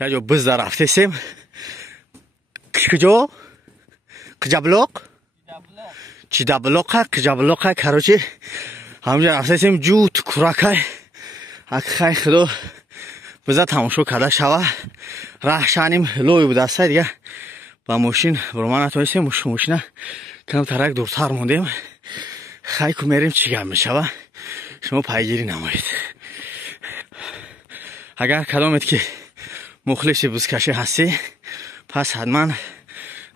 یا جو بز رفته سیم کجا کجابلوق چیدابلوقه کجابلوقه کاروچی همونجا رفته سیم جو تو کراکای خای خدا بذار تماشا کرده شوه راه شانیم لوی بود است دیگه با ماشین برمان نتونستیم ماشین کم ترک دورتر موندیم خای که میریم چیگه میشوه شما پیگیری نمایید اگر کدامت که مخلص بزکشی هستی پس حتما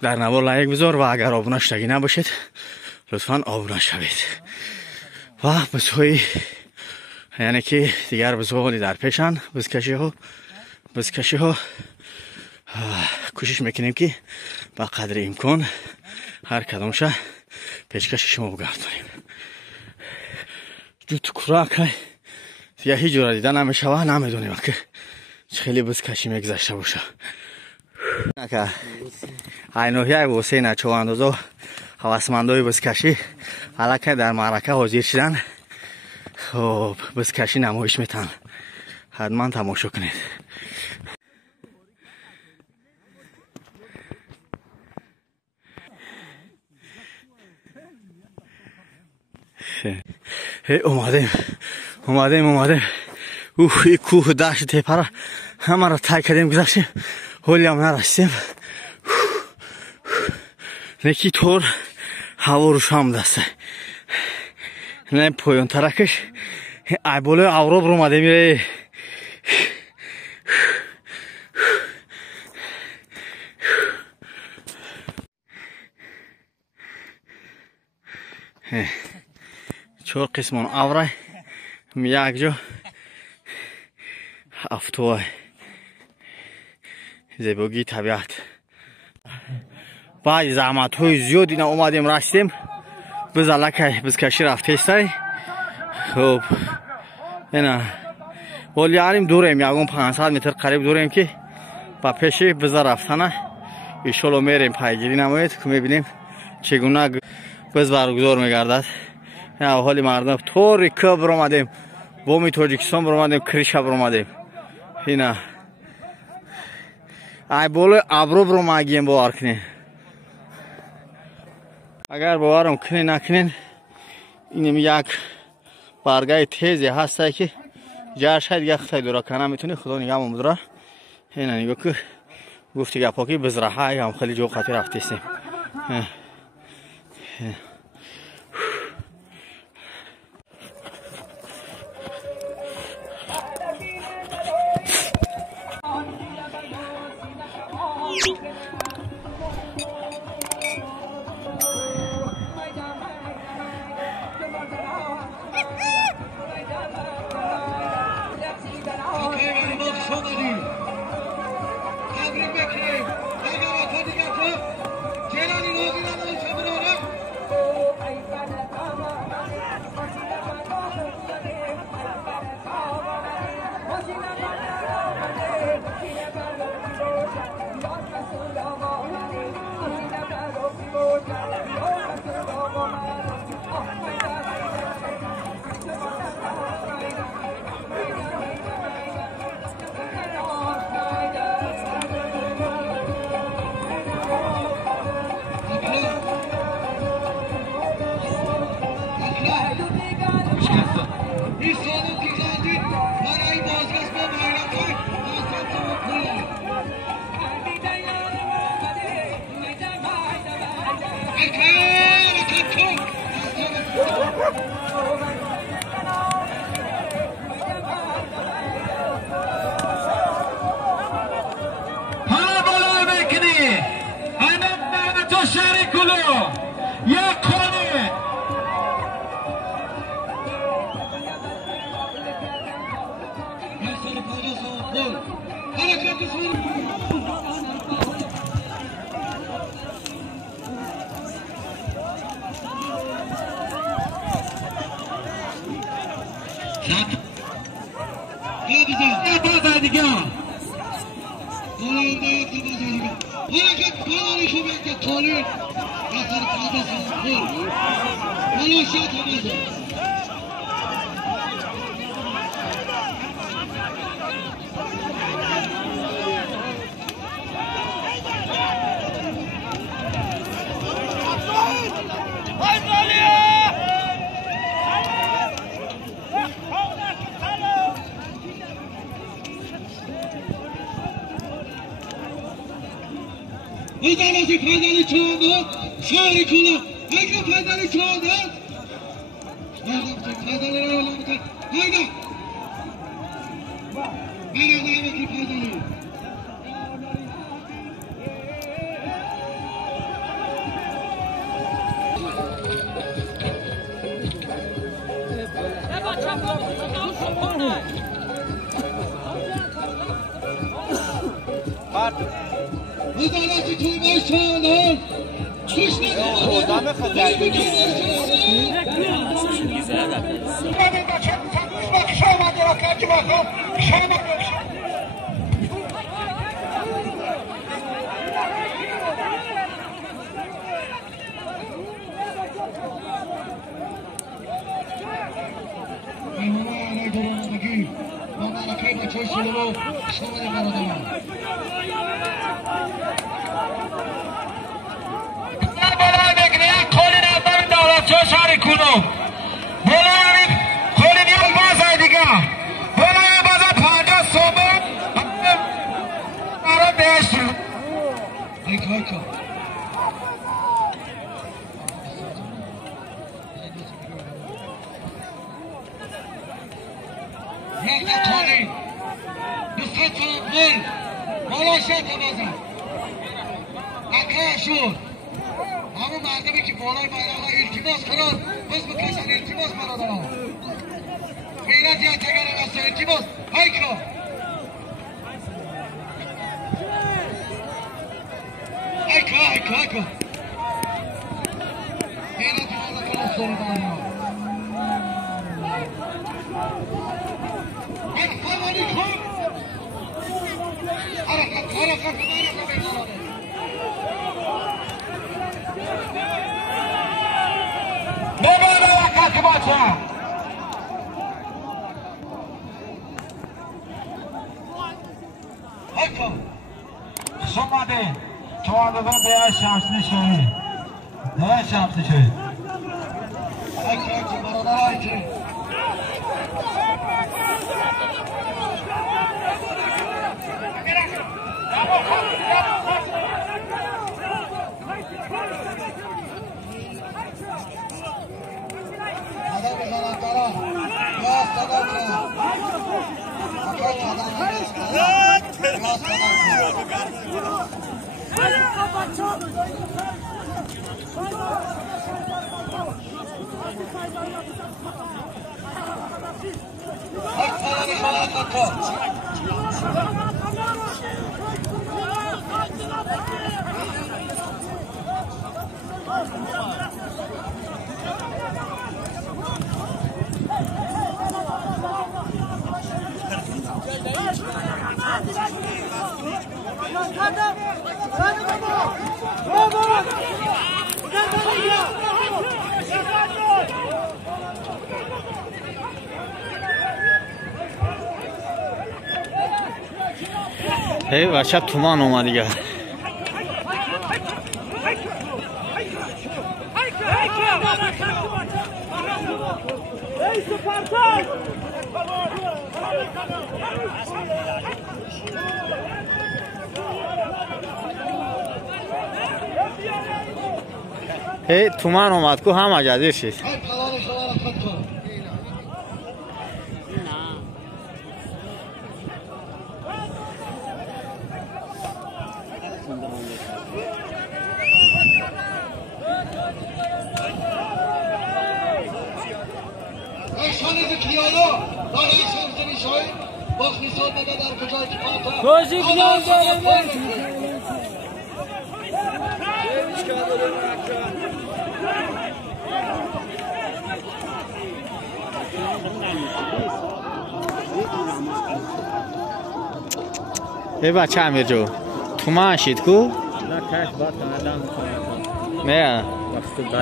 در نوار لایک بذار و اگر آبونه شدگی نباشید لطفا آبونه شوید و بزهای یعنی که دیگر بزهای در پیشن بزکشی ها کوشش میکنیم که با قدر امکان هر کدامشه پیشکش شما بگردانیم جو تو کراک دیگه هیچ جور دیده نمیشوه نمیدونیم که خیلی بزکشی میگذشته باشه که اینوهی های حسین چواندوزو حواسمندوی بزکشی علاقه در معرکه حاضر شدن خب بزکشی نمایش میتن حتما تماشا کنید اومدیم این کوه دشت تپه را همه را طی کردیم گذاشتیم حالی هم نرسیدیم نکی طور هوا روش هم دسته نه پایان ترکش ای بالای اوراب رو اومده میره چهار قسمان اوره یک جا افتوه زیبایی طبیعت بعد زحمت های زیاد اینا اومدیم رسیدیم بزکشی رفته استای خب اینا ولی یاریم دوریم یکم 500 متر قریب دوریم که با پیشی بزا رفتنه ایشالله میریم پیگیری نمایید که میبینیم چگونه بز برگزار میگردد حالی مردم طوری که برآمدیم بومی تاجیکستان برآمدیم کریشا برآمدیم اینا ای بالای ابرو برآمدیم باور کنین اگر باورم کنین نکنین اینم یک برگای تیزی هسته که جرش های دیگه خیلی دورا کنه میتونی خدا نگه مدره اینا نگاه که گفتی گپا که بزرح های هم خیلی جو خاطر رفتیستیم که فضل چهارده شهری کنه اگه فضل چهارده فضل رو علامت هایده برای که فضل وزارت توی باشانه خوش نگاه دم خدایی همین بچه تنوش باقش آمده را که بخوام شما بخشم مهمانه علی درانندگی با ملکه بچه شلو شما ده برادران شهر کنم بلایی خیلی نیاز بازه دیگه بلایی بازه 50 صبح برای بهشت ای کار کن یک نکنی دوسته تنبول بالا شد بازه اکه شد همون مردمی که بالای بیرق التماس کنن بس بکشن التماس برادران غیرت یک تگر قصد التماس های کن های کن غیرت مازه کنن سوری برادران یک فرمانی کن حرکت برادران ببینه وقت باشه حکم شما ده چواردگان دیگه شمسنی شوید دیگه شمسنی شوید حکم برادر حکم ای بچه تومان اومد دیگه ای تومان اومد کو هم اجازه شید ای بچه امیر جو تومان شید کو؟ نه کش بات کندم نه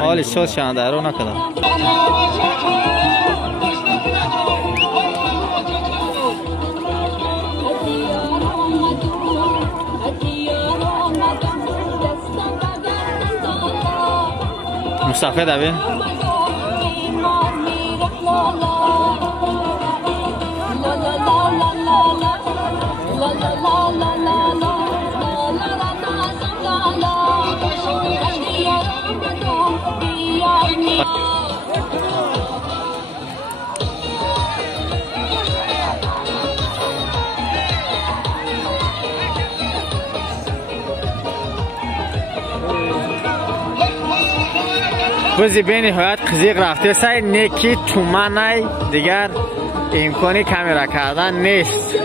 حالی سوز شنده رو نکدم مصطفی دوین بازی به نهایت قزیق رفته سعی نکی تومنای دیگر امکانی کامیرا کردن نیست.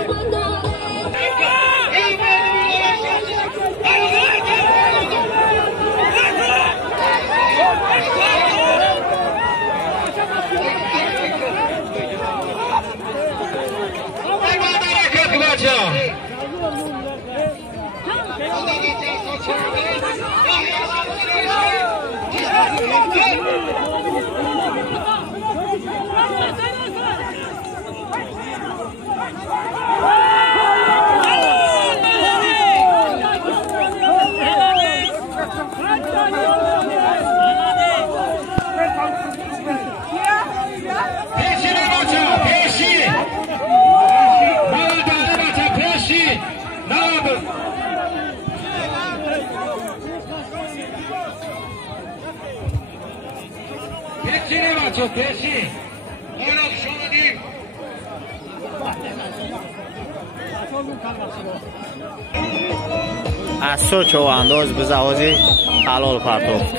از سو چو انداز به زوازی حلال پرتافت.